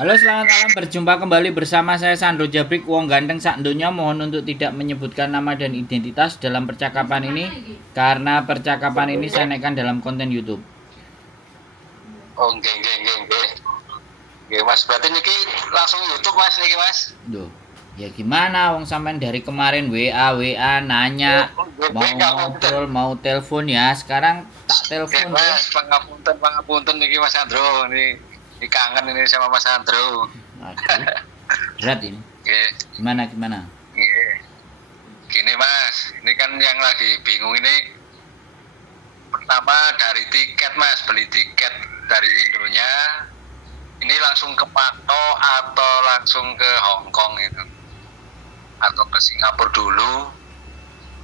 Halo, selamat malam. Berjumpa kembali bersama saya Sandro Jabrik, wong ganteng sak donya. Mohon untuk tidak menyebutkan nama dan identitas dalam percakapan ini karena percakapan ini saya naikkan dalam konten YouTube. Oh, nggih nggih nggih nggih. Nggih Mas, berarti niki langsung YouTube Mas niki Mas. Duh, ya gimana wong sampean dari kemarin WA nanya mau ngobrol, mau telepon ya. Sekarang tak Nggih telepon ya. Mas, pangapunten niki Mas Sandro. Ini kangen ini sama Mas Sandro. Aduh, berat ini. Nggih, Gimana? nggih. Gini Mas, ini kan yang lagi bingung ini pertama dari tiket Mas, beli tiket dari Indonya ini langsung ke Pato atau langsung ke Hong Kong itu, atau ke Singapura dulu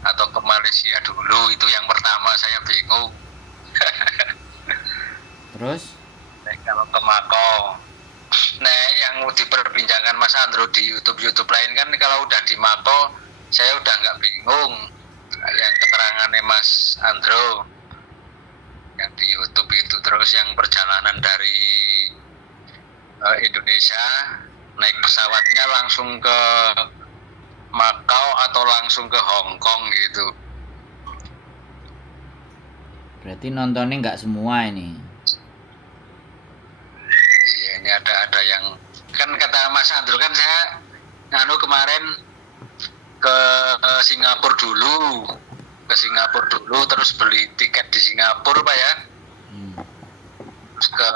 atau ke Malaysia dulu, itu yang pertama saya bingung. Terus? Kalau ke Makau, nah yang diperbincangkan Mas Andro di YouTube lain kan, kalau udah di Makau saya udah nggak bingung. Yang keterangannya Mas Andro yang di YouTube itu, terus yang perjalanan dari Indonesia naik pesawatnya langsung ke Makau atau langsung ke Hong Kong gitu. Berarti nontonnya nggak semua ini. Iya, ini ada yang kan kata Mas Andro kan, saya kemarin ke Singapura dulu, terus beli tiket di Singapura Pak ya, terus ke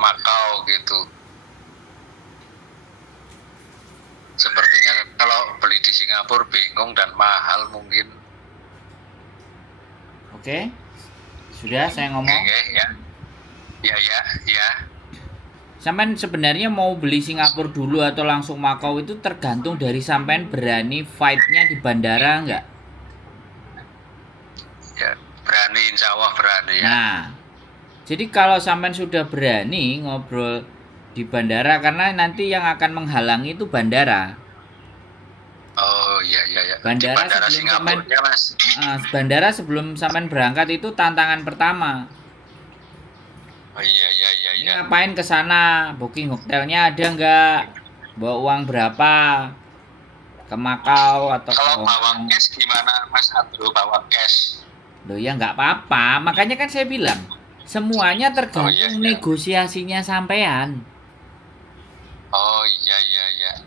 Makau gitu. Sepertinya kalau beli di Singapura bingung dan mahal mungkin. Oke, sudah saya ngomong. Oke, ya. Sampean sebenarnya mau beli Singapura dulu atau langsung Makau itu tergantung dari sampean berani fight-nya di bandara nggak? Ya, berani, insya Allah berani ya. Nah, jadi kalau sampean sudah berani ngobrol di bandara, karena nanti yang akan menghalangi itu bandara. Oh iya. Bandara Di bandara sebelum Singapura sampean, ya Mas. bandara sebelum sampean berangkat itu tantangan pertama. Oh iya. Ini ngapain ke sana? Booking hotelnya ada nggak? Bawa uang berapa? Ke Makau atau ke Kalau Hong bawa Kong? cash gimana Mas Andro, bawa cash? Loh ya nggak apa-apa. Makanya kan saya bilang, semuanya Oh iya. tergantung negosiasinya sampean. Oh iya.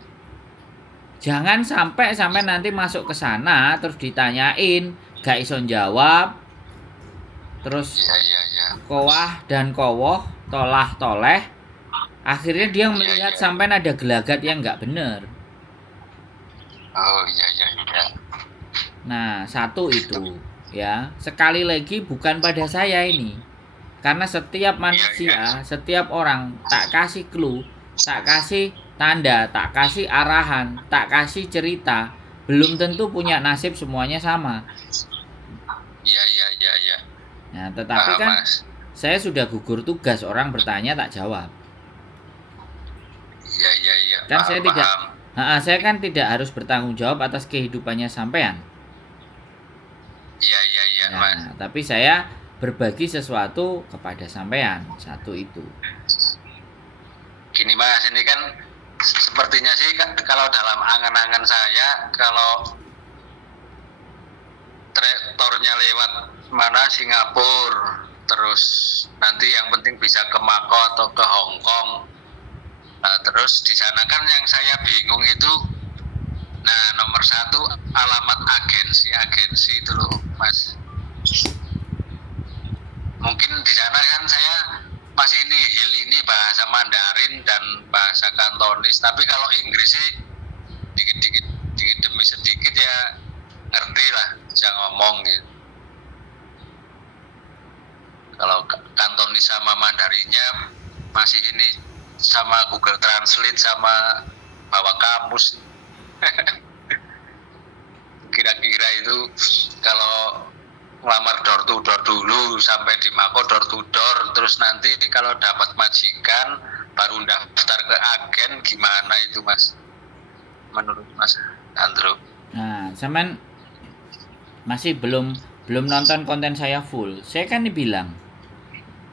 Jangan sampai nanti masuk ke sana terus ditanyain, gak iso jawab, terus Iya. kowah dan kowoh, tolah toleh. Akhirnya dia melihat sampean ada gelagat yang nggak bener. Oh iya. Nah, satu itu ya. Sekali lagi bukan pada saya ini. Karena setiap manusia, setiap orang tak kasih clue, tak kasih tanda, tak kasih arahan, tak kasih cerita, belum tentu punya nasib semuanya sama. Iya. Nah, tetapi kan Mas. saya sudah gugur tugas, orang bertanya tak jawab. Iya. Kan saya kan tidak harus bertanggung jawab atas kehidupannya sampean. Iya Nah, Mas. tapi saya berbagi sesuatu kepada sampean, satu itu. Gini Mas, ini kan sepertinya sih kalau dalam angan-angan saya, kalau traktornya lewat mana Singapura, terus nanti yang penting bisa ke Makau atau ke Hong Kong. Nah, terus di sana kan yang saya bingung itu, nah nomor satu alamat agensi itu loh Mas. Mungkin di sana kan saya masih nihil ini bahasa Mandarin dan bahasa Kantonis, tapi kalau Inggris sih dikit demi sedikit ya ngerti lah, bisa ngomong gitu. Kalau Kantonis sama Mandarinnya masih ini sama Google Translate sama bawa kamus. Kira-kira itu kalau ngelamar door to door dulu sampai di Makau door to door, terus nanti kalau dapat majikan baru daftar ke agen, gimana itu Mas, menurut Mas Andro? Nah, sampean masih belum nonton konten saya full. Saya kan bilang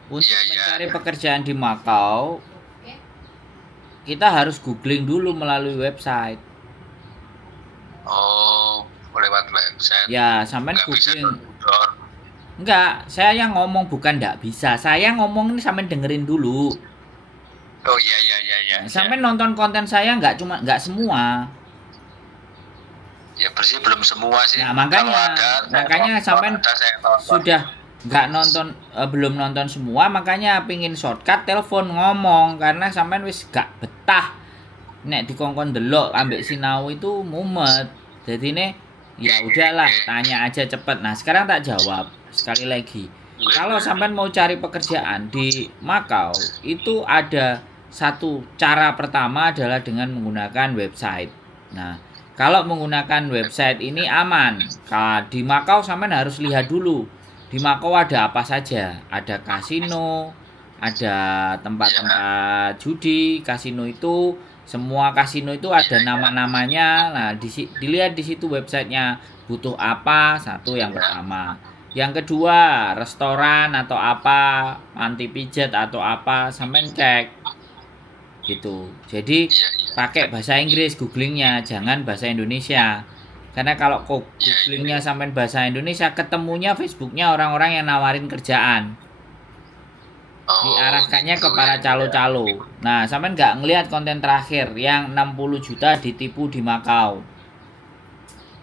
untuk mencari pekerjaan di Makau kita harus googling dulu melalui website. Oh, lewat website. Ya, sampean Nggak bisa googling. door-to-door. Enggak, saya yang ngomong bukan nggak bisa. Saya ngomong ini sampean dengerin dulu. Oh iya iya iya iya. Nah, sampean nonton konten saya nggak semua. Ya bersih belum semua sih. Nah, makanya sampean sudah nggak nonton, belum nonton semua, makanya pingin shortcut telepon ngomong karena sampean wis gak betah nek dikongkon delok ambek sinau itu mumet. Jadi nih ya udahlah, tanya aja cepet. Nah, sekarang tak jawab sekali lagi. Kalau sampean mau cari pekerjaan di Makau, itu ada satu cara pertama adalah dengan menggunakan website. Nah, kalau menggunakan website ini aman. Di Makau sampean harus lihat dulu. Di Makau ada apa saja? Ada kasino, ada tempat-tempat judi. Kasino itu semua kasino itu ada nama-namanya. Nah, dilihat di situ websitenya butuh apa, satu yang pertama. Yang kedua, restoran atau apa, anti pijat atau apa, sampean cek. Gitu. Jadi pakai bahasa Inggris googlingnya, jangan bahasa Indonesia. Karena kalau googlingnya sampean bahasa Indonesia, ketemunya Facebooknya orang-orang yang nawarin kerjaan. Diarahkannya ke para calo-calo. Nah, sampean nggak ngelihat konten terakhir yang 60 juta ditipu di Makau.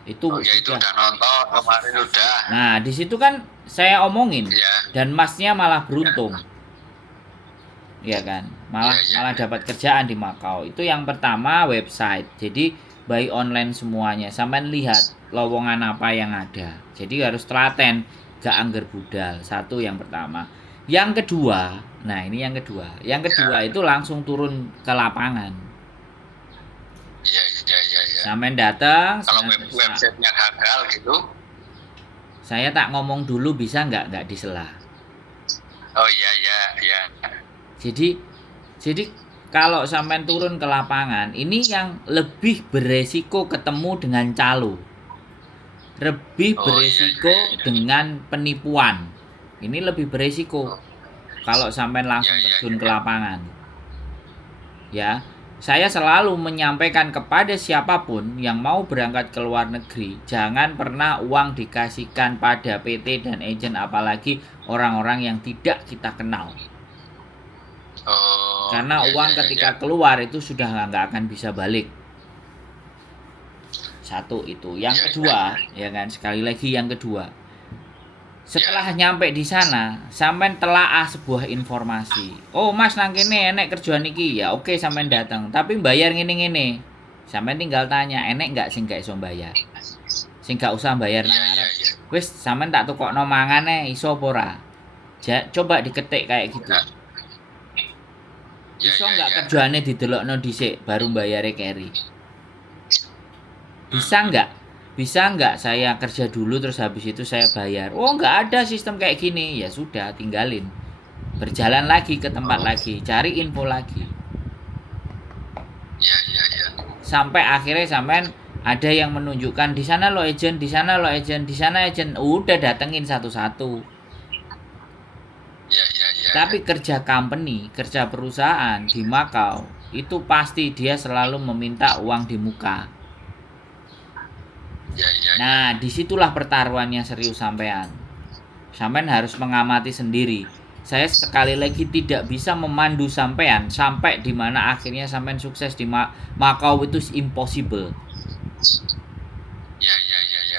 Itu itu udah nonton kemarin udah. Nah, di situ kan saya omongin dan masnya malah beruntung. Iya kan? Malah dapat kerjaan di Makau. Itu yang pertama website. Jadi buy online semuanya. Sampean lihat lowongan apa yang ada. Jadi harus telaten, gak angger budal. Satu yang pertama. Yang kedua, nah ini yang kedua. Yang kedua itu langsung turun ke lapangan. Iya. Sampean datang. Kalau websitenya gagal gitu, saya tak ngomong dulu bisa nggak disela. Oh iya. Jadi kalau sampean turun ke lapangan, ini yang lebih beresiko ketemu dengan calo. Lebih beresiko dengan penipuan. Ini lebih beresiko kalau sampean langsung terjun ke lapangan. Ya, saya selalu menyampaikan kepada siapapun yang mau berangkat ke luar negeri, jangan pernah uang dikasihkan pada PT dan agen, apalagi orang-orang yang tidak kita kenal. Karena uang ketika keluar itu sudah nggak akan bisa balik. Satu itu. Yang kedua, ya kan, sekali lagi yang kedua. Setelah nyampe di sana, sampean telaah sebuah informasi. Oh, Mas nang kene enek kerjaan iki. Ya oke, sampean datang, tapi bayar ngene-ngene. Sampean tinggal tanya, enek enggak sing gak iso bayar? Sing gak usah bayar nang arep. Wis, sampean tak tukokno mangane iso apa ora? Coba diketik kayak gitu. Iso enggak kerjaane didelokno dhisik baru bayare carry? Bisa enggak saya kerja dulu terus habis itu saya bayar? Oh, enggak ada sistem kayak gini. Ya sudah, tinggalin. Berjalan lagi ke tempat lagi, cari info lagi. Iya. Sampai akhirnya sampean ada yang menunjukkan di sana lo agent, di sana lo agent, di sana agent. Udah datengin satu-satu. Iya. Tapi kerja company, kerja perusahaan di Makau itu pasti dia selalu meminta uang di muka. Nah, disitulah pertaruhannya serius sampean. Sampean harus mengamati sendiri. Saya sekali lagi tidak bisa memandu sampean sampai di mana akhirnya sampean sukses di Makau, itu impossible. Iya.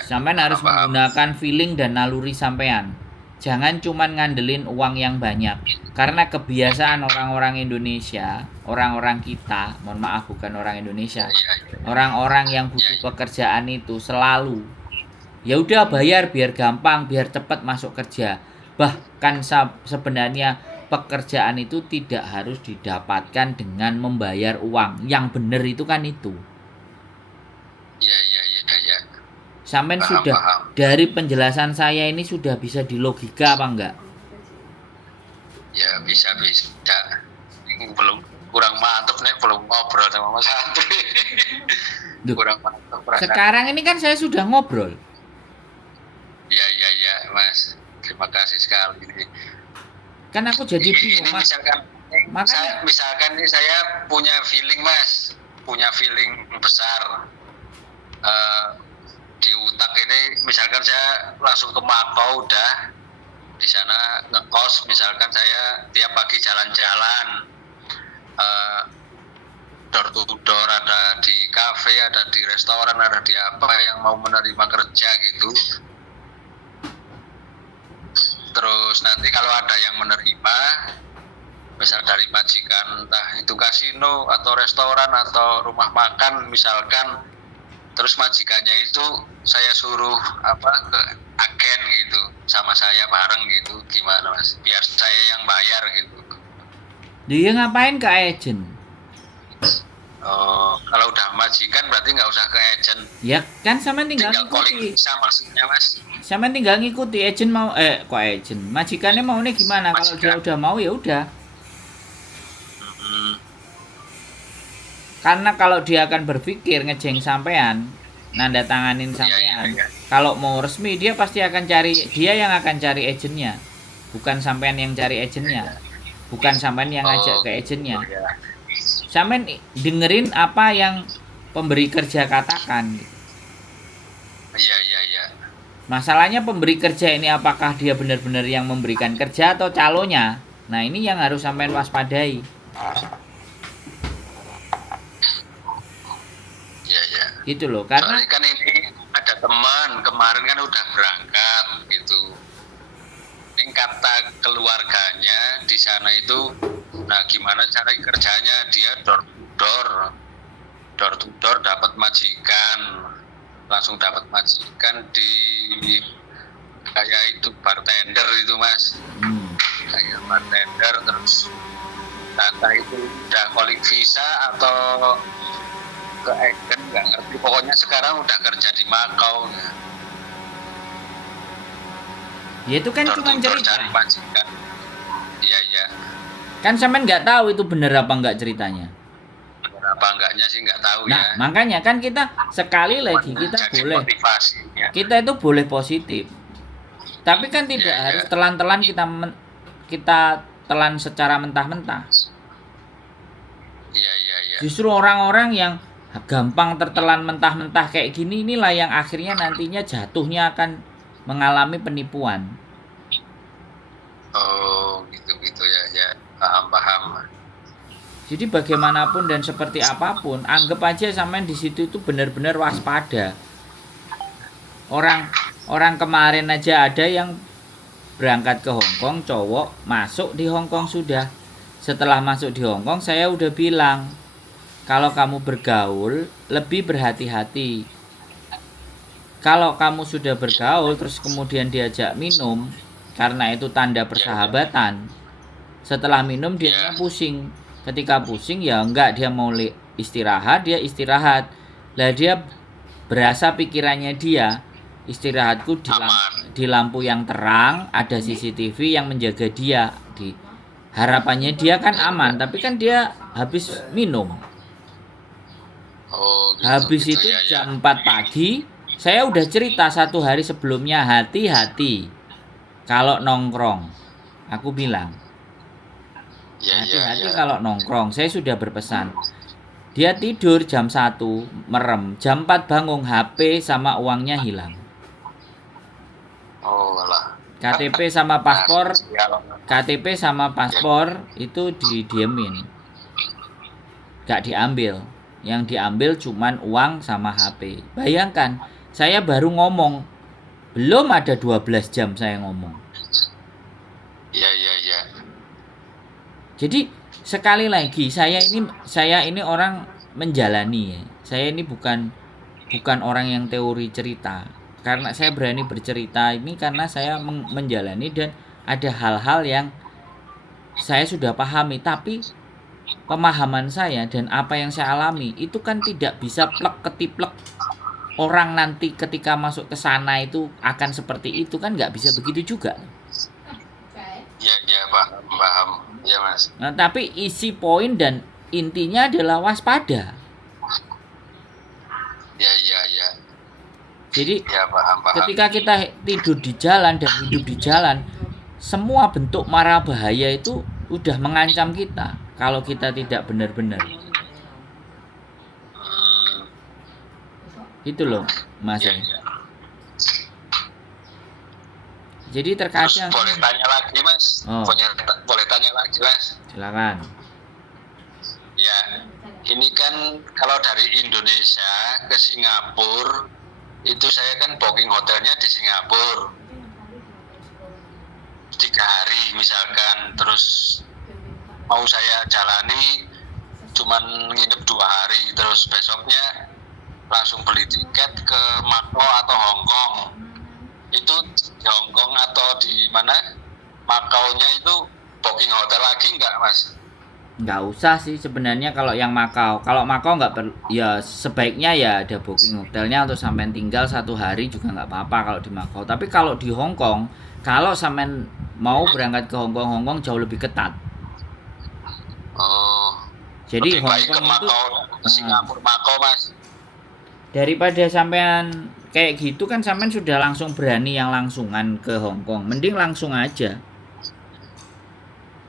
Sampean harus menggunakan feeling dan naluri sampean. Jangan cuman ngandelin uang yang banyak. Karena kebiasaan orang-orang Indonesia, orang-orang kita, mohon maaf bukan orang Indonesia, orang-orang yang butuh pekerjaan itu selalu, ya udah bayar biar gampang, biar cepat masuk kerja. Bahkan sebenarnya pekerjaan itu tidak harus didapatkan dengan membayar uang. Yang benar itu kan itu. Iya. Sampean sudah dari penjelasan saya ini sudah bisa dilogika apa enggak? Ya bisa. Belum kurang mantap nih, belum ngobrol sama Mas Andri. Kurang mantap. Sekarang ini kan saya sudah ngobrol. Iya Mas. Terima kasih sekali. Kan aku jadi bingung, Mas. Misalkan Makanya misalkan nih saya punya feeling Mas, punya feeling besar di utak ini, misalkan saya langsung ke Makau udah di sana ngekos, misalkan saya tiap pagi jalan-jalan door to door, ada di kafe, ada di restoran, ada di apa yang mau menerima kerja gitu. Terus nanti kalau ada yang menerima, misal dari majikan, entah itu kasino atau restoran atau rumah makan misalkan, terus majikannya itu saya suruh ke agen gitu, sama saya bareng gitu, gimana Mas? Biar saya yang bayar gitu. dia ngapain ke agent? Oh, kalau udah majikan berarti nggak usah ke agent. Ya kan sama tinggal calling ngikuti. bisa maksudnya Mas. Sama tinggal ngikuti agent mau kok agent. Majikannya maunya gimana? Kalau dia udah mau ya udah. Karena kalau dia akan berpikir ngejeng sampean, nanda tanganin sampean. Iya. Kalau mau resmi dia pasti akan cari, dia yang akan cari agentnya. Bukan sampean yang cari agentnya. Bukan sampean yang ngajak ke agentnya. Sampean dengerin apa yang pemberi kerja katakan. Iya. Masalahnya pemberi kerja ini apakah dia benar-benar yang memberikan kerja atau calonnya? Nah ini yang harus sampean waspadai. Iya. Gitu loh, karena soalnya kan ini ada teman kemarin kan udah berangkat gitu. Ini kata keluarganya di sana itu, nah gimana cara kerjanya, dia door to door dapat majikan, langsung dapat majikan di kayak itu bartender itu Mas. Kayak bartender, terus entah itu udah calling visa atau ke agen nggak ngerti, pokoknya sekarang udah kerja di Makau. ya itu kan cuma cerita. Iya. Kan sampean nggak tahu itu bener apa nggak ceritanya. Bener apa enggaknya sih nggak tahu nah, ya. Makanya kan kita sekali lagi kita jadi boleh motivasinya. Kita itu boleh positif. Tapi kan tidak harus telan-telan kita telan secara mentah-mentah. Iya. Justru orang-orang yang gampang tertelan mentah-mentah kayak gini inilah yang akhirnya nantinya jatuhnya akan mengalami penipuan. Oh, gitu ya. Paham. Jadi bagaimanapun dan seperti apapun, anggap aja sampean di situ itu benar-benar waspada. Orang kemarin aja ada yang berangkat ke Hong Kong, cowok masuk di Hong Kong sudah. Setelah masuk di Hong Kong, saya udah bilang, kalau kamu bergaul lebih berhati-hati. Kalau kamu sudah bergaul terus kemudian diajak minum, karena itu tanda persahabatan. Setelah minum dia pusing. Ketika pusing ya enggak, dia mau istirahat, dia istirahat. Lah dia berasa pikirannya dia istirahatku di lampu yang terang, ada CCTV yang menjaga dia. Harapannya dia kan aman, tapi kan dia habis minum. Habis itu jam 4 pagi saya udah cerita 1 hari sebelumnya, hati-hati kalau nongkrong. Aku bilang hati-hati kalau nongkrong. Saya sudah berpesan. Dia tidur jam 1 merem, jam 4 bangun, HP sama uangnya hilang. KTP sama paspor itu didiemin, gak diambil. Yang diambil cuman uang sama HP. Bayangkan, saya baru ngomong, belum ada 12 jam saya ngomong. Iya. Jadi sekali lagi saya ini orang menjalani ya. Saya ini bukan orang yang teori cerita. Karena saya berani bercerita ini karena saya menjalani dan ada hal-hal yang saya sudah pahami, tapi pemahaman saya dan apa yang saya alami itu kan tidak bisa plek ketiplek. Orang nanti ketika masuk ke sana itu akan seperti itu kan, nggak bisa begitu juga. Iya, paham ya Mas. Nah, tapi isi poin dan intinya adalah waspada. Iya. Jadi ya, paham. Ketika kita tidur di jalan dan hidup di jalan, semua bentuk mara bahaya itu udah mengancam kita kalau kita tidak benar-benar. Itu loh, Mas. Iya, iya. Jadi Terus terkadang boleh tanya lagi Mas, Oh. boleh tanya lagi Mas. silakan. Ya, ini kan kalau dari Indonesia ke Singapura itu saya kan booking hotelnya di Singapura 3 hari misalkan, terus mau saya jalani cuman nginep 2 hari, terus besoknya langsung beli tiket ke Makau atau Hong Kong. Itu di Hong Kong atau di mana Makaunya itu booking hotel lagi nggak Mas? Nggak usah sih sebenarnya kalau yang Makau. Kalau Makau nggak perlu, ya sebaiknya ya ada booking hotelnya untuk sampean tinggal 1 hari juga nggak apa-apa kalau di Makau. Tapi kalau di Hong Kong, kalau sampean mau berangkat ke Hong Kong jauh lebih ketat. Oh, Jadi lebih Hong baik ke Kong itu Makau, ke Singapura, Makau Mas. daripada sampean kayak gitu kan sampean sudah langsung berani yang langsungan ke Hong Kong. Mending langsung aja.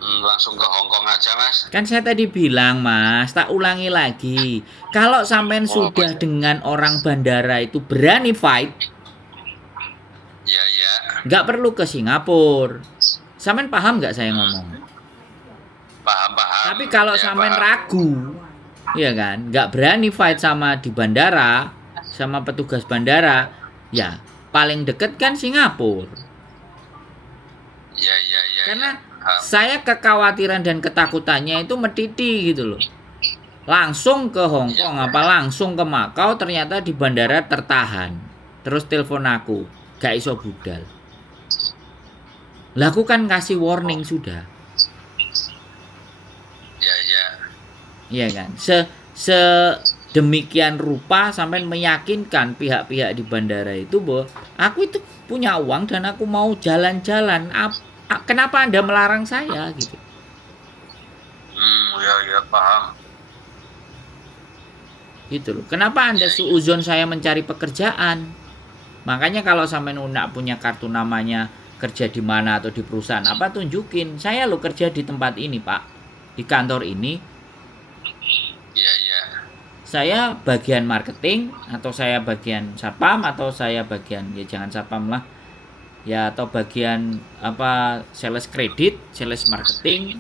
Langsung ke Hong Kong aja Mas. Kan saya tadi bilang Mas, tak ulangi lagi. Kalau sampean sudah dengan orang bandara itu berani fight, Ya ya. nggak perlu ke Singapura. Sampean paham nggak saya ngomong? Paham. Tapi kalau Ya, sampean paham. ragu, ya kan, nggak berani fight sama di bandara, sama petugas bandara, ya paling deket kan Singapura. Ya. Karena Paham. saya kekhawatiran dan ketakutannya itu metiti gitu loh. Langsung ke Hong Kong apa langsung ke Makau, ternyata di bandara tertahan. Terus telepon aku, gak iso budal. Lah aku kan kasih warning sudah. Ya. Iya kan? Demikian rupa sampai meyakinkan pihak-pihak di bandara itu bahwa aku itu punya uang dan aku mau jalan-jalan. Kenapa Anda melarang saya gitu? Ya paham. Gitu loh. Kenapa Anda suuzon saya mencari pekerjaan? Makanya kalau sampai Nuna punya kartu namanya kerja di mana atau di perusahaan apa, tunjukin. Saya lo kerja di tempat ini, Pak. Di kantor ini. Ya. Saya bagian marketing atau saya bagian satpam atau saya bagian ya jangan satpam lah. Ya atau bagian apa sales kredit, sales marketing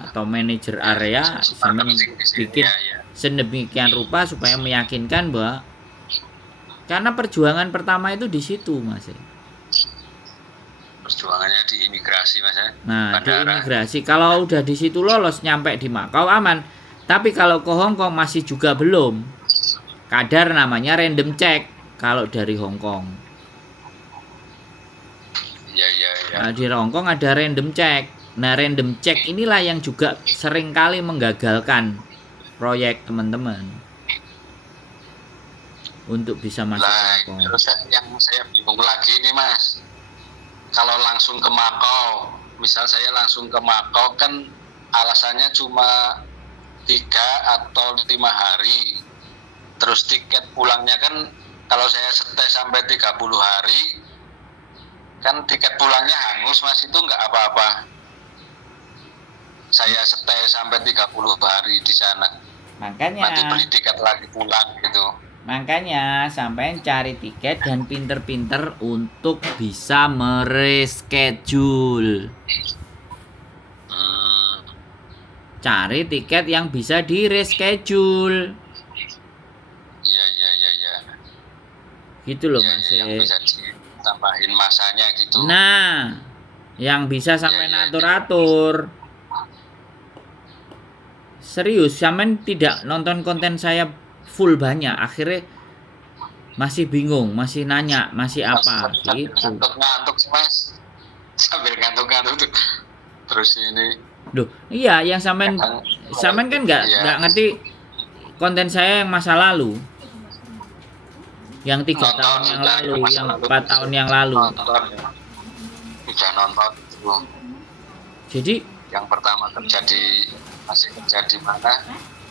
atau manajer area, sampai bikin sedemikian rupa supaya meyakinkan bahwa karena perjuangan pertama itu di situ Mas. Perjuangannya di imigrasi Mas ya. Nah, di Bandara. imigrasi kalau udah di situ lolos nyampe di Makau aman. Tapi kalau ke Hong Kong masih juga belum. Kadar namanya random check kalau dari Hong Kong. Ya. Nah, di Hong Kong ada random check. Nah, random check inilah yang juga seringkali menggagalkan proyek teman-teman untuk bisa masuk Lah, Hong Kong. terus yang saya bingung lagi nih Mas. Kalau langsung ke Makau, misal saya langsung ke Makau kan alasannya cuma 3 atau 5 hari. Terus tiket pulangnya kan kalau saya stay sampai 30 hari kan tiket pulangnya hangus Mas, itu nggak apa-apa. Saya stay sampai 30 hari di sana. Makanya Nanti beli tiket lagi pulang gitu. Makanya sampai cari tiket dan pinter-pinter untuk bisa mereschedule. Cari tiket yang bisa di reschedule. Iya. Gitu loh Ya, Mas. yang bisa ditambahin masanya gitu. Nah, yang bisa sampai Ya. atur-atur. Serius, sampean tidak nonton konten saya full banyak, akhirnya masih bingung, masih nanya, masih apa gitu. Ngantuk sih Mas. Sambil ngantuk tuh. Terus ini Loh, iya yang sampean kan nggak ngerti konten saya yang masa lalu. Yang 3 tahun yang lalu, yang 4 tahun yang lalu. Bisa nonton. Jadi Yang pertama masih kerja di mana?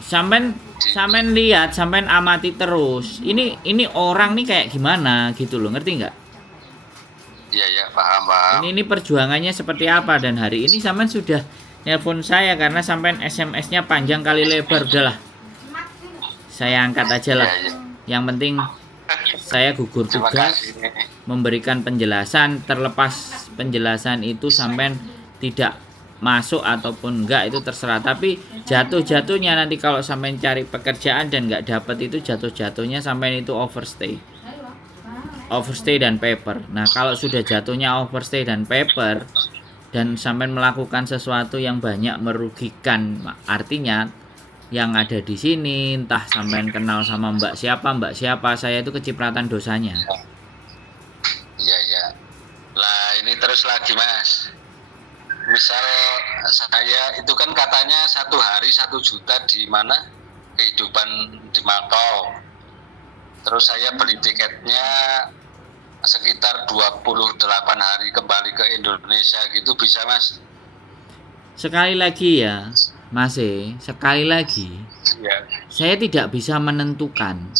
sampean lihat, sampean amati terus. Ini orang nih kayak gimana gitu loh, ngerti nggak? Iya, paham. Ini perjuangannya seperti apa dan hari ini sampean sudah nelpon saya karena sampean SMS-nya panjang kali lebar. Udahlah, saya angkat aja lah. Iya, iya. Yang penting saya gugur Terima tugas kasih. memberikan penjelasan. Terlepas penjelasan itu sampean tidak masuk ataupun enggak itu terserah, tapi jatuh-jatuhnya nanti kalau sampean cari pekerjaan dan enggak dapat, itu jatuh-jatuhnya sampean itu overstay dan paper. Nah, kalau sudah jatuhnya overstay dan paper dan sampean melakukan sesuatu yang banyak merugikan, artinya yang ada di sini entah sampean kenal sama mbak siapa, saya itu kecipratan dosanya. Iya, iya. Lah ini terus lagi Mas. Misal saya itu kan katanya 1 hari 1 juta di mana kehidupan di Makau. Terus saya beli tiketnya sekitar 28 hari kembali ke Indonesia gitu, bisa Mas? Sekali lagi ya Mas, sekali lagi Iya. saya tidak bisa menentukan,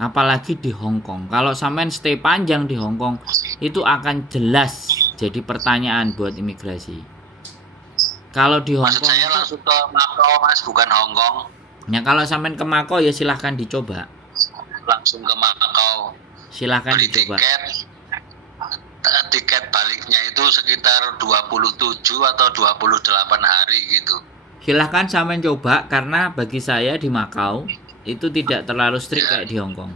apalagi di Hong Kong. Kalau sampean stay panjang di Hong Kong, itu akan jelas jadi pertanyaan buat imigrasi. Kalau di Hong Maksud Kong, saya langsung ke Makau Mas, bukan Hong Kong. ya kalau sampean ke Makau ya silahkan dicoba. Langsung ke Makau. Silahkan Beli dicoba. tiket baliknya itu sekitar 27 atau 28 hari gitu. Silahkan sampean coba, karena bagi saya di Makau itu tidak terlalu strict kayak di Hong Kong.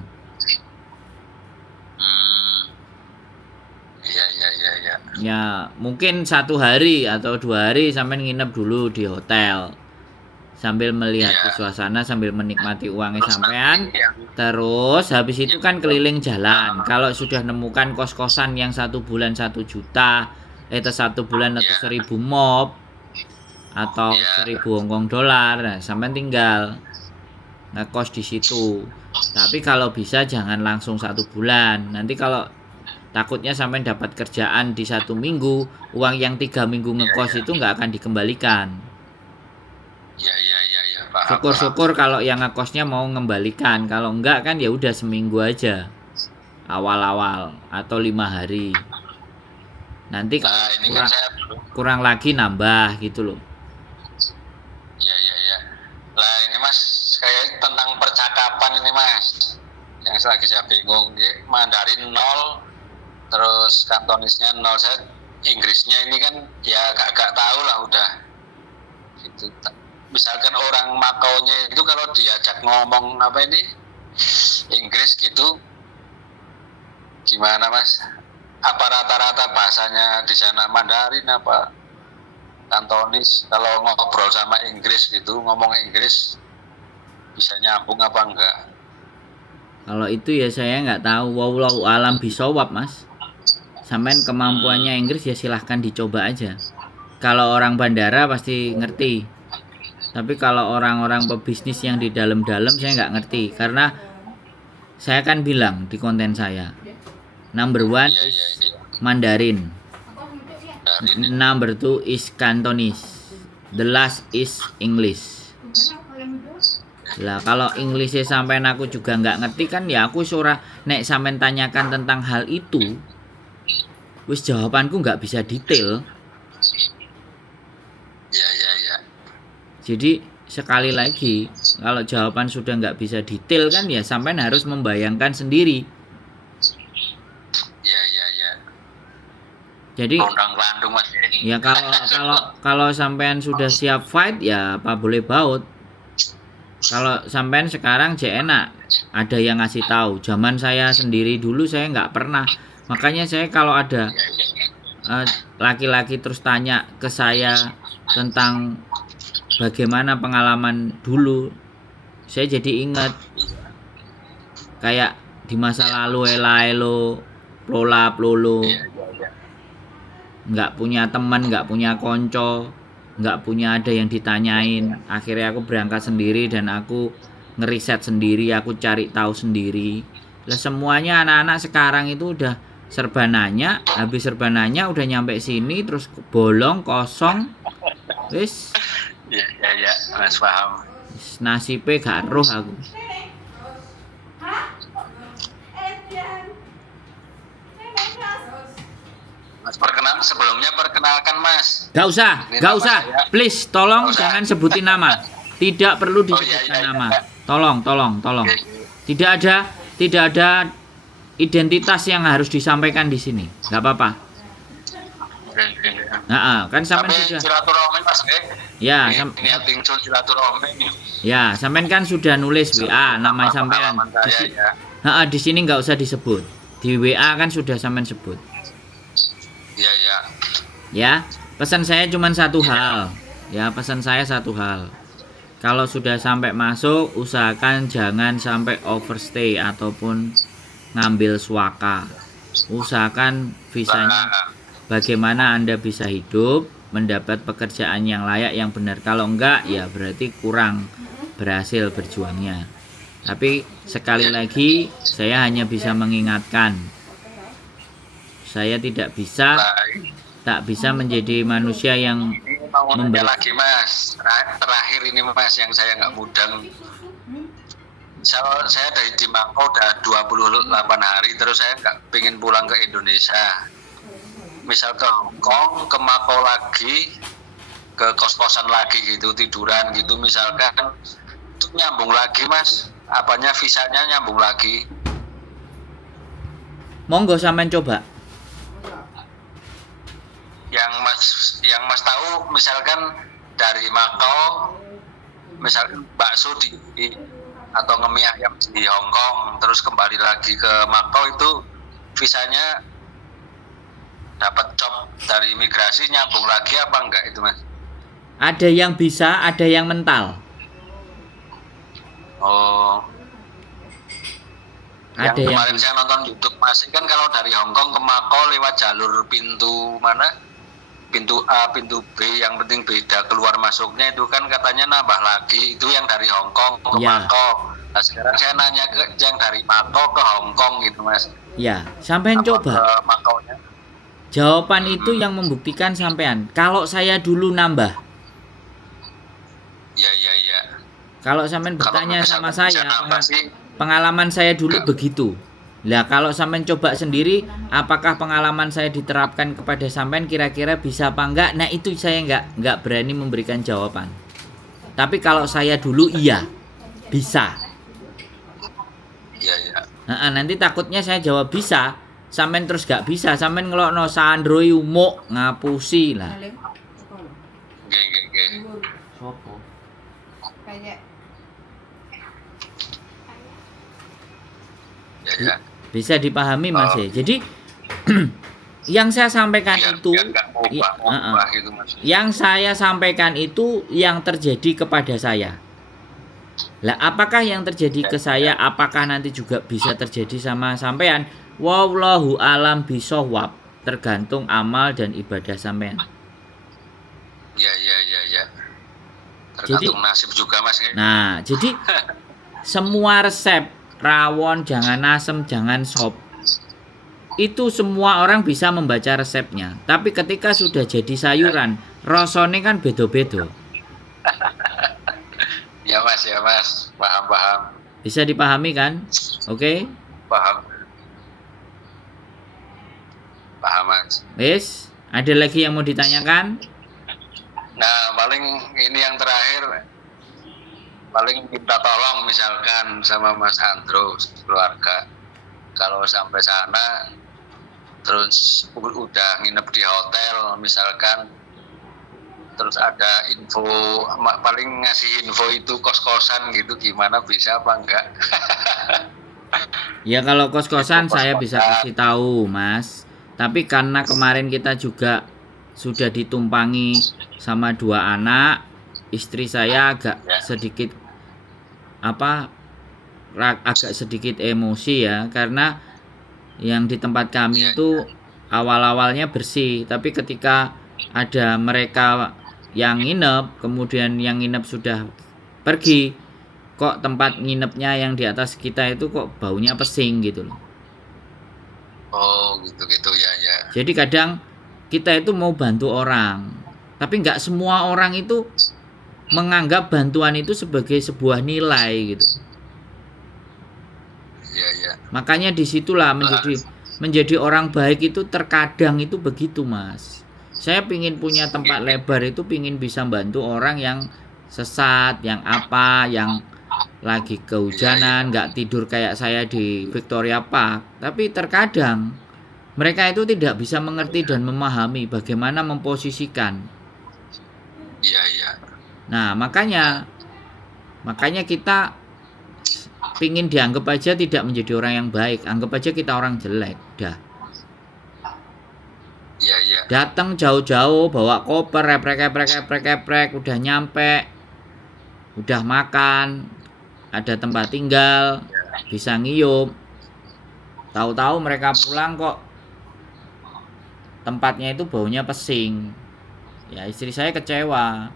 Iya, iya, iya, iya. Ya mungkin 1 hari atau 2 hari sampean nginep dulu di hotel sambil melihat Iya. suasana, sambil menikmati uangnya sampean. Iya. Terus habis itu kan keliling jalan. Kalau sudah nemukan kos-kosan yang 1 bulan 1 juta, atau 1 bulan atau 1000 mop atau 1000 Hongkong dolar, nah sampean tinggal ngekos di situ. Tapi kalau bisa jangan langsung 1 bulan. Nanti kalau takutnya sampean dapat kerjaan di 1 minggu, uang yang 3 minggu ngekos itu nggak akan dikembalikan. Iya, iya, iya, iya. Paham, Syukur-syukur kalau yang ngekosnya mau ngembalikan. Kalau enggak kan ya udah seminggu aja awal-awal atau 5 hari. Nanti paham. kalau Nah, ini kan saya belum. kurang lagi nambah gitu loh. Iya, iya, iya. Lah ini Mas, kayak tentang percakapan ini Mas. Yang lagi saya bingung, Mandarin 0, terus Kantonisnya 0. Saya Inggrisnya ini kan ya agak tahu lah udah. Gitu. Misalkan orang Makaunya itu kalau diajak ngomong apa ini Inggris gitu, gimana Mas? Apa rata-rata bahasanya di sana Mandarin apa Kantonis? Kalau ngobrol sama Inggris gitu, ngomong Inggris bisa nyambung apa enggak? Kalau itu ya saya nggak tahu. Wallahu alam bisawab Mas. Sampean kemampuannya Inggris ya silahkan dicoba aja. Kalau orang bandara pasti ngerti. Tapi kalau orang-orang pebisnis yang di dalam-dalam saya nggak ngerti, karena saya kan bilang di konten saya, number 1 Iya, is iya, iya. Mandarin, Dari number 2 is Cantonese, the last is English. Lah kalau Inggrisnya sampean aku juga nggak ngerti kan ya aku surah nek sampean tanyakan tentang hal itu, wis jawabanku nggak bisa detail. Iya, iya, iya. Jadi sekali lagi, kalau jawaban sudah nggak bisa detail kan ya sampean harus membayangkan sendiri. Iya, iya, iya. Jadi Rondang-landung Mas. ya kalau sampean sudah siap fight ya apa boleh baut. Kalau sampean sekarang enak, ada yang ngasih tahu. Zaman saya sendiri dulu saya nggak pernah. Makanya saya kalau ada laki-laki terus tanya ke saya tentang bagaimana pengalaman dulu, saya jadi ingat kayak di masa lalu elo plolo, nggak punya teman, nggak punya konco, nggak punya ada yang ditanyain. Akhirnya aku berangkat sendiri dan aku ngeriset sendiri, aku cari tahu sendiri. Lah semuanya anak-anak sekarang itu udah serba nanya, habis serba nanya udah nyampe sini terus bolong kosong, wis. Iya, iya, iya, Mas paham. Nasibnya gak roh aku. Mas sebelumnya perkenalkan Mas. Gak usah, Ini gak nama usah. saya. Please, tolong Nggak usah. jangan sebutin nama. Tidak perlu Oh, iya, disebutkan iya, nama. iya. Tolong. Oke. Tidak ada identitas yang harus disampaikan di sini. Gak apa-apa. Oke. Nah, kan sampean Tapi sudah. silaturahmi Mas, Ya, ini tinggal silaturahmi. ya, sampean kan sudah nulis WA nama sampean. Pengalaman saya ya. Di sini nggak usah disebut. Di WA kan sudah sampean sebut. Iya, iya. Ya, pesan saya cuma satu hal. Ya, pesan saya satu hal. Kalau sudah sampai masuk, usahakan jangan sampai overstay ataupun ngambil swaka. Usahakan visanya bagaimana Anda bisa hidup, mendapat pekerjaan yang layak, yang benar. Kalau enggak, ya berarti kurang berhasil berjuangnya. Tapi sekali lagi, saya hanya bisa mengingatkan. Saya tak bisa menjadi manusia yang Ini mau nanya lagi Mas, terakhir ini Mas yang saya nggak mudeng. Saya dari di Mako udah 28 hari, terus saya nggak pengen pulang ke Indonesia. Misal ke Hongkong, ke Mako lagi, ke kos-kosan lagi gitu, tiduran gitu misalkan, itu nyambung lagi Mas, apanya visanya nyambung lagi. Monggo sampean coba. Yang Mas tahu misalkan dari Makau misalkan bakso atau ngemie ayam di Hongkong terus kembali lagi ke Makau, itu visanya dapat job dari imigrasi nyambung lagi apa enggak itu Mas? Ada yang bisa, ada yang mental. Oh. Ada Yang yang kemarin saya nonton YouTube Mas, kan kalau dari Hongkong ke Makau lewat jalur pintu mana? Pintu A, pintu B, yang penting beda keluar masuknya itu kan katanya nambah lagi, itu yang dari Hongkong ke Ya. Makau. Nah sekarang saya nanya ke yang dari Makau ke Hongkong gitu Mas. Ya, sampean Apa coba. ke Makaunya? Jawaban itu yang membuktikan sampean. Kalau saya dulu nambah. Iya. Kalau sampean bertanya Kalau sama misalkan saya, bisa nambah sih, pengalaman saya dulu begitu. Lah kalau sampean coba sendiri, apakah pengalaman saya diterapkan kepada sampean kira-kira bisa apa enggak? Nah itu saya enggak berani memberikan jawaban. Tapi kalau saya dulu iya, bisa. iya. Nah, nanti takutnya saya jawab bisa, sampean terus gak bisa, sampean ngelokno sandro umuk ngapusi lah. Oke. Sopo? Ya. Bisa dipahami Mas ya. Jadi yang saya sampaikan itu Biar nggak ngubah gitu Mas. yang saya sampaikan itu yang terjadi kepada saya. Lah apakah yang terjadi ke saya apakah nanti juga bisa terjadi sama sampean? Wallahu alam bisawab, tergantung amal dan ibadah sampean. Iya. Tergantung nasib juga Mas. Nah, jadi semua resep rawon jangan asem, jangan sop. Itu semua orang bisa membaca resepnya. Tapi ketika sudah jadi sayuran, rasanya kan beda-beda. Ya Mas, paham. Bisa dipahami kan? Oke? Paham Mas. Wes, ada lagi yang mau ditanyakan? Nah, paling ini yang terakhir, paling minta tolong misalkan sama Mas Andro keluarga, kalau sampai sana terus udah nginep di hotel misalkan, terus ada info, paling ngasih info itu kos-kosan gitu, gimana, bisa apa enggak? Ya kalau kos-kosan saya bisa kasih tahu Mas. Tapi karena kemarin kita juga sudah ditumpangi sama 2 anak, istri saya agak sedikit agak sedikit emosi ya, karena yang di tempat kami itu awal-awalnya bersih, tapi ketika ada mereka yang nginep, kemudian yang nginep sudah pergi, kok tempat nginepnya yang di atas kita itu kok baunya pesing gitu loh. Oh gitu ya. Jadi kadang kita itu mau bantu orang, tapi nggak semua orang itu menganggap bantuan itu sebagai sebuah nilai gitu. Iya. Makanya disitulah menjadi orang baik itu terkadang itu begitu Mas. Saya pingin punya tempat lebar itu, pingin bisa bantu orang yang sesat, yang apa, yang lagi kehujanan, nggak tidur kayak saya di Victoria Park. Tapi terkadang mereka itu tidak bisa mengerti dan memahami bagaimana memposisikan. Iya. Nah, makanya kita pingin dianggap aja tidak menjadi orang yang baik, anggap aja kita orang jelek, dah. Iya. Datang jauh-jauh bawa koper, eprek, udah nyampe, udah makan, ada tempat tinggal, bisa ngiyup. Tahu-tahu mereka pulang kok tempatnya itu baunya pesing. Ya, istri saya kecewa.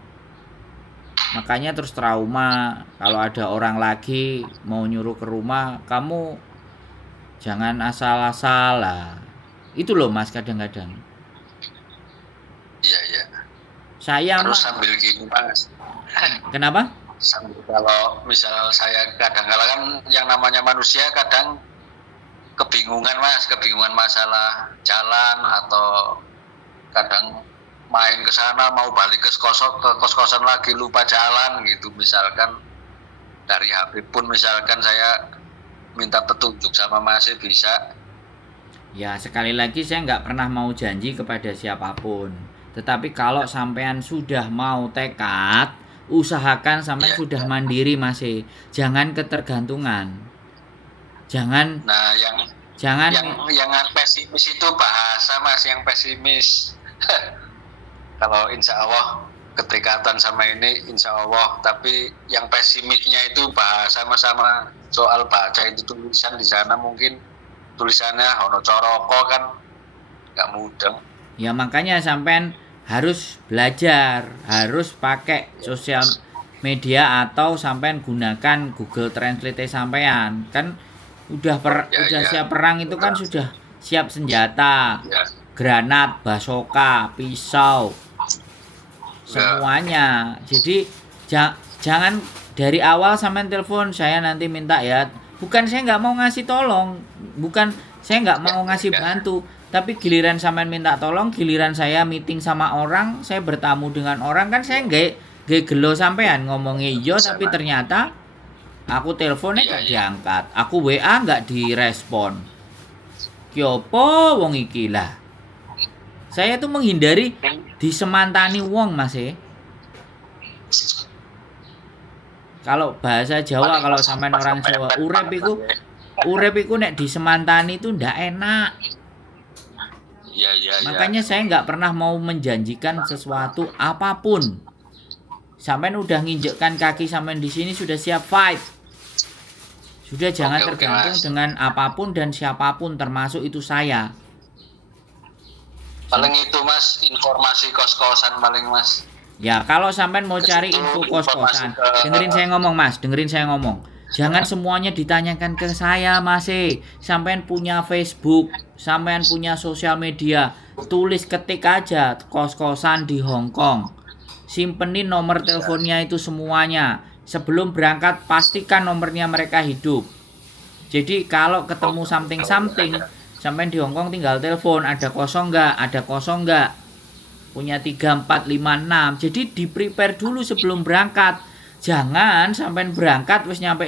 Makanya terus trauma. Kalau ada orang lagi mau nyuruh ke rumah, kamu jangan asal-asal lah. Itu loh Mas, kadang-kadang. Iya. Saya Terus mah, sambil gini Mas, kenapa? sambil kalau misal saya kadang-kala kan yang namanya manusia kadang kebingungan Mas, kebingungan masalah jalan atau kadang main ke sana mau balik ke kos-kosan lagi lupa jalan gitu, misalkan dari HP pun misalkan saya minta petunjuk sama Mas bisa. Ya, sekali lagi saya nggak pernah mau janji kepada siapapun. Tetapi kalau sampean sudah mau tekad, usahakan sampean sudah mandiri Mas. Jangan ketergantungan. Jangan Nah, jangan yang pesimis itu bahasa Mas, yang pesimis. Kalau insya Allah ketekatan sama ini insya Allah, tapi yang pesimisnya itu bahasa sama soal baca itu tulisan di sana mungkin tulisannya Hono Coroko kan nggak mudah. Ya, makanya sampean harus belajar, harus pakai sosial media atau sampean gunakan Google Translate sampean. Kan udah siap perang itu kan sudah siap senjata, granat, basoka, pisau, semuanya. Jadi jangan dari awal sampean telepon saya nanti minta ya. Bukan saya nggak mau ngasih tolong, bukan saya nggak mau ngasih bantu, tapi giliran sampean minta tolong, giliran saya meeting sama orang, saya bertamu dengan orang, kan saya nggak gelo sampean ngomongnya iya, tapi ternyata aku teleponnya nggak diangkat, aku WA nggak direspon. Kyopo wong iki lah. Saya tuh menghindari disemantani wong Mas. Kalau bahasa Jawa, kalau sampean orang Jawa, urip iku nek disemantani itu ndak enak. Iya. Makanya saya nggak pernah mau menjanjikan sesuatu apapun. Sampean udah nginjekkan kaki sampean di sini sudah siap fight. Sudah jangan tergantung dengan apapun dan siapapun, termasuk itu saya. Paling itu Mas, informasi kos-kosan paling Mas. Ya, kalau sampean mau cari info kos-kosan, dengerin saya ngomong. Jangan semuanya ditanyakan ke saya, Mas. Sampean punya Facebook, sampean punya sosial media, tulis ketik aja kos-kosan di Hong Kong. Simpenin nomor teleponnya itu semuanya. Sebelum berangkat pastikan nomornya mereka hidup. Jadi kalau ketemu something, sampean di Hong Kong tinggal telepon, ada kosong nggak? Punya 3, 4, 5, 6. Jadi di prepare dulu sebelum berangkat. Jangan sampai berangkat wis nyampe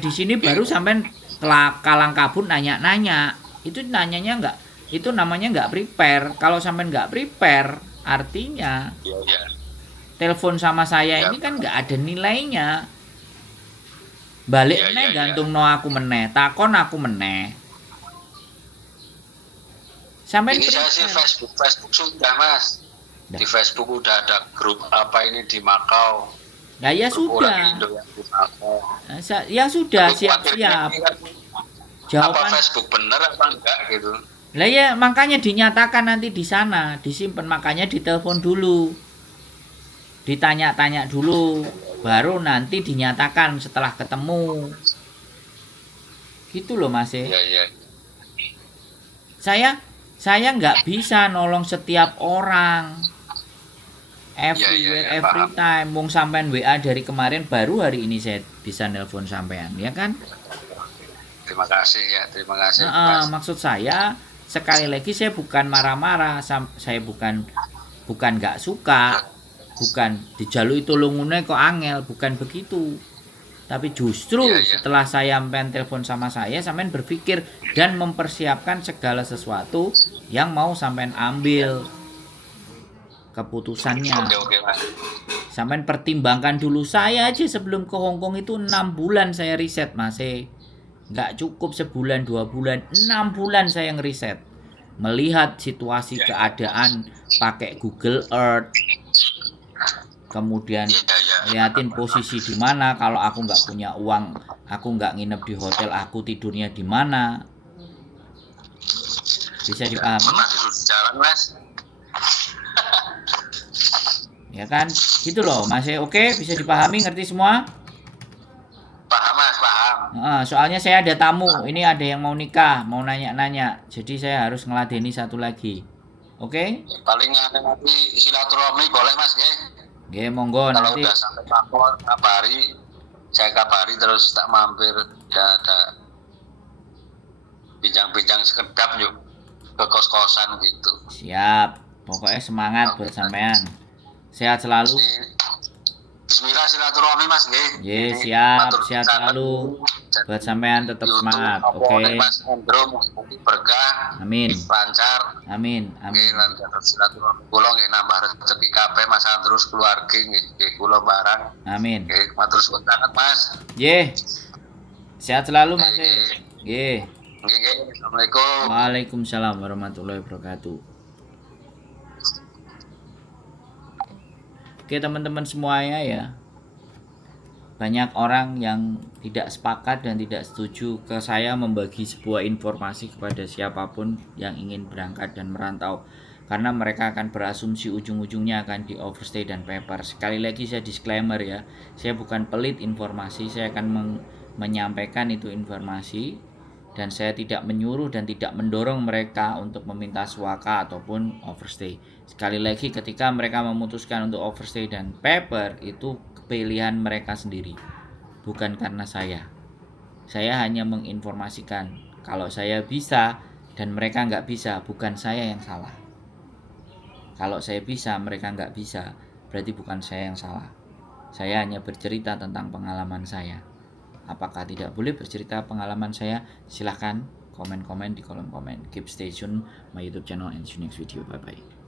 di sini baru sampai kalang kabut nanya-nanya. Itu nanyanya enggak, itu namanya enggak prepare. Kalau sampai enggak prepare, artinya telepon sama saya ini kan enggak ada nilainya. Balik gantung no aku meneh, takon aku meneh. Sampai ini saya sih Facebook sudah Mas. Di Facebook udah ada grup apa ini di Makau. Nah, ya sudah. Ya sudah, siap-siap. Jawaban apa Facebook bener apa enggak gitu. Lah ya makanya dinyatakan nanti di sana, disimpan, makanya ditelepon dulu. Ditanya-tanya dulu, baru nanti dinyatakan setelah ketemu. Gitu loh Mas. Iya. Saya nggak bisa nolong setiap orang. Everywhere, every time. Wong sampean WA dari kemarin, baru hari ini saya bisa nelpon sampean, ya kan? Terima kasih. Maksud saya sekali lagi saya bukan marah-marah, saya bukan nggak suka, bukan dijalui tulungune kok angel, bukan begitu. Tapi justru setelah saya sampean telepon sama saya, sampean berpikir dan mempersiapkan segala sesuatu yang mau sampean ambil keputusannya. Oke, Mas. Sampean pertimbangkan dulu, saya aja sebelum ke Hongkong itu 6 bulan saya riset, Mas. Nggak cukup sebulan 2 bulan, 6 bulan saya ngeriset, melihat situasi keadaan, pakai Google Earth, kemudian liatin posisi di mana. Kalau aku nggak punya uang, aku nggak nginep di hotel, aku tidurnya di mana. Bisa dipahami? Jalan, Mas. Ya kan, gitu loh, Mas. Oke, bisa dipahami, ngerti semua? Paham, Mas, paham. Soalnya saya ada tamu, ini ada yang mau nikah, mau nanya-nanya, jadi saya harus ngeladeni satu lagi. Oke? Paling nanti silaturahmi boleh, Mas, ya. Oke, monggo. Kalau Nanti udah sampai kantor kabari, saya kabari terus tak mampir, ya ada bincang-bincang sekedap yuk ke kos-kosan gitu. siap, pokoknya semangat buat sampean, sehat selalu. Bismillah silaturahmi, Mas, nggih. Ye, siap, sehat selalu buat sampean, tetap semangat. Oke. Mas Andro berkah. Amin. Lancar. Amin. Nggih, lancar silaturahmi. Kula nggih nambah rezeki kabeh Mas Andro keluarga nggih kula barang. Amin. Nggih, matur suwun sangat, Mas. Ye. Sehat selalu, Mas. Ye. Nggih, Assalamualaikum. Waalaikumsalam warahmatullahi wabarakatuh. Oke, teman-teman semuanya ya. Banyak orang yang tidak sepakat dan tidak setuju ke saya membagi sebuah informasi kepada siapapun yang ingin berangkat dan merantau, karena mereka akan berasumsi ujung-ujungnya akan di overstay dan paper. Sekali lagi saya disclaimer ya, saya bukan pelit informasi, saya akan menyampaikan itu informasi, dan saya tidak menyuruh dan tidak mendorong mereka untuk meminta swaka ataupun overstay. Sekali lagi, ketika mereka memutuskan untuk overstay dan paper, itu pilihan mereka sendiri, bukan karena saya. Saya hanya menginformasikan kalau saya bisa dan mereka nggak bisa, bukan saya yang salah. Kalau saya bisa, mereka nggak bisa, berarti bukan saya yang salah. Saya hanya bercerita tentang pengalaman saya. Apakah tidak boleh bercerita pengalaman saya? Silahkan komen-komen di kolom komen. Keep stay tune my YouTube channel and see you next video. Bye bye.